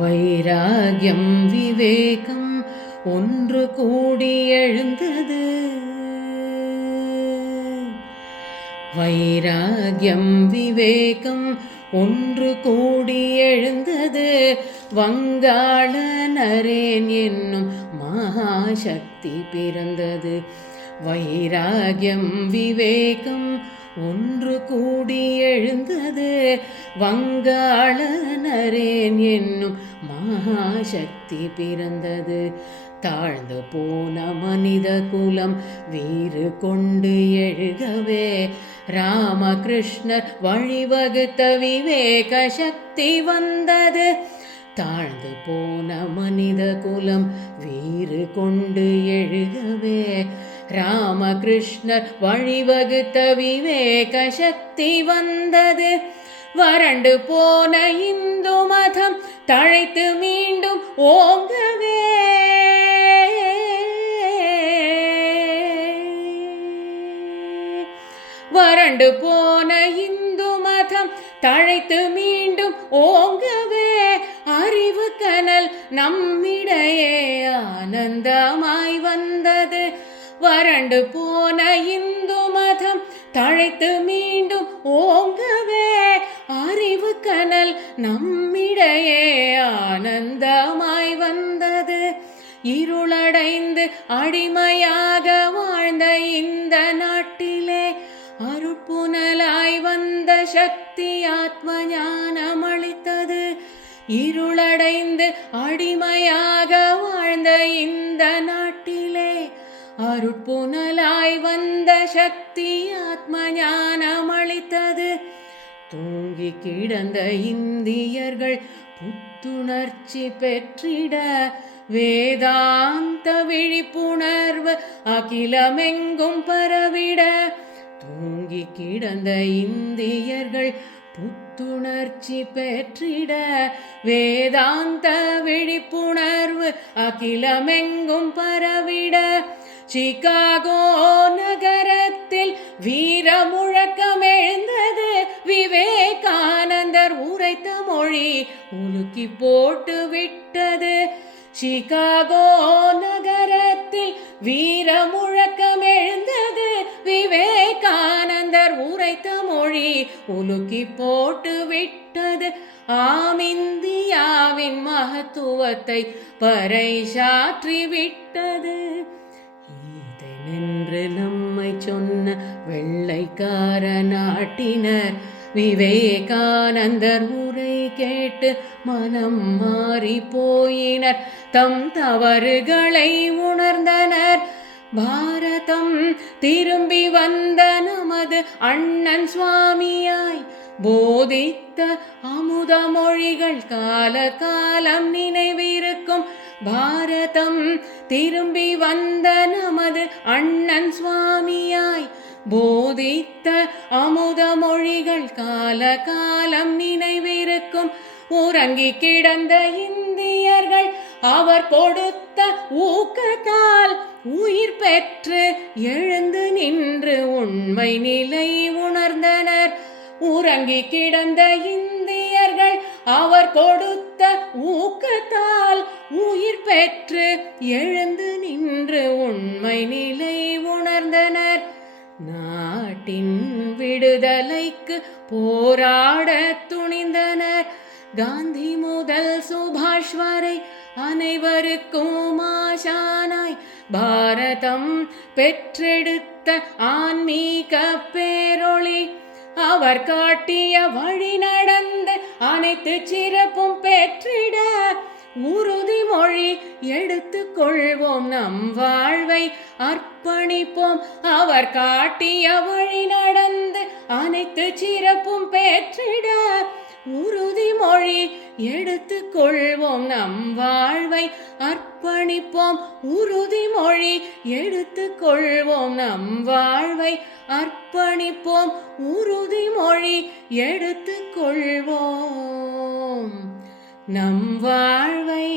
வைராகியம் விவேகம் ஒன்று கூடி எழுந்தது. வைராகியம் விவேகம் ஒன்று கூடி எழுந்தது. வங்காள நரேன் என்னும் மகாசக்தி பிறந்தது. வைராகியம் விவேகம் ஒன்று கூடி எழுந்தது. வங்காள நரேன் என்னும் மகாசக்தி பிறந்தது. தாழ்ந்து போன மனித குலம் வீறு கொண்டு எழுகவே ராமகிருஷ்ணர் வழிவகுத்த விவேக சக்தி வந்தது. தாழ்ந்து போன மனித குலம் வீறு கொண்டு எழுகவே ராமகிருஷ்ணர் வழிவகுத்த விவேக சக்தி வந்தது. வறண்டு போன இந்து மதம் தழைத்து மீண்டும் ஓங்கவே வறண்டு போன இந்து மதம் தழைத்து மீண்டும் ஓங்கவே அறிவு கனல் நம்மிடையே ஆனந்தமாய் வந்தது. வறண்டு போன இந்து மதம் தழைத்து மீண்டும் ஓங்கவே அறிவு கனல் நம்மிடையே ஆனந்தமாய் வந்தது. இருளடைந்து அடிமையாக வாழ்ந்த இந்த நாட்டிலே அருட்புனலாய் வந்த சக்தி ஆத்ம ஞானம் அளித்தது. இருளடைந்து அடிமையாக வாழ்ந்த இந்த நாட்டிலே அருட்புனலாய் வந்த சக்தி ஆத்ம ஞானம் அளித்தது. தூங்கி கிடந்த இந்தியர்கள் புத்துணர்ச்சி பெற்றிட வேதாந்த விழிப்புணர்வு அகிலமெங்கும் பரவிட. தூங்கி கிடந்த இந்தியர்கள் புத்துணர்ச்சி பெற்றிட வேதாந்த விழிப்புணர்வு அகிலமெங்கும் பரவிட. சிகாகோ நகரத்தில் வீர முழக்கம் எழுந்தது. விவேகானந்தர் உரைத்த மொழி உலுக்கி போட்டு விட்டது. சிகாகோ நகரத்தில் வீர முழக்கம் எழுந்தது. விவேகானந்தர் உரைத்த மொழி உலுக்கி போட்டு விட்டது. ஆம், இந்தியாவின் மகத்துவத்தை பறைசாற்றி விட்டது. இதை நின்று நம்மை சொன்ன வெள்ளைக்கார நாட்டினர் விவேகானந்தர் உரை கேட்டு மனம் மாறி போயினர். தம் தவறுகளை உணர்ந்தனர். பாரதம் திரும்பி வந்த நமது அண்ணன் சுவாமியாய் போதித்த அமுத மொழிகள் கால காலம் நினைவிருக்கும். பாரதம் திரும்பி வந்த நமது அண்ணன் சுவாமியாய் போதித்த அமுத மொழிகள் கால காலம் நினைவிருக்கும். உறங்கி கிடந்த இந்தியர்கள் அவர் கொடுத்த ஊக்கத்தால் உயிர் பெற்று எழுந்து நின்று உண்மை நிலை உணர்ந்தனர். உறங்கி கிடந்த இந்தியர்கள் அவர் கொடுத்த ஊக்கத்தால் உயிர் பெற்று எழுந்து நின்று உண்மை நிலை உணர்ந்தனர். நாட்டின் விடுதலைக்கு போராட துணிந்தனர். காந்தி முதல் சுபாஷ் வரை அனைவருக்கும் ஆசானாய் பாரதம் பெற்றெடுத்த ஆன்மீக பேரொளி. அவர் காட்டிய வழி நடந்து அனைத்து சிறப்பும் பெற்றிட உறுதிமொழி எடுத்துக் கொள்வோம். நம் வாழ்வை அர்ப்பணிப்போம். அவர் காட்டிய வழி நடந்து அனைத்து சிறப்பும் பெற்றிட உறுதிமொழி எடுத்துக் கொள்வோம். நம் வாழ்வை அர்ப்பணிப்போம். உறுதிமொழி எடுத்துக் கொள்வோம். நம் வாழ்வை அர்ப்பணிப்போம். உறுதிமொழி எடுத்துக் கொள்வோம். நம் வாழ்வை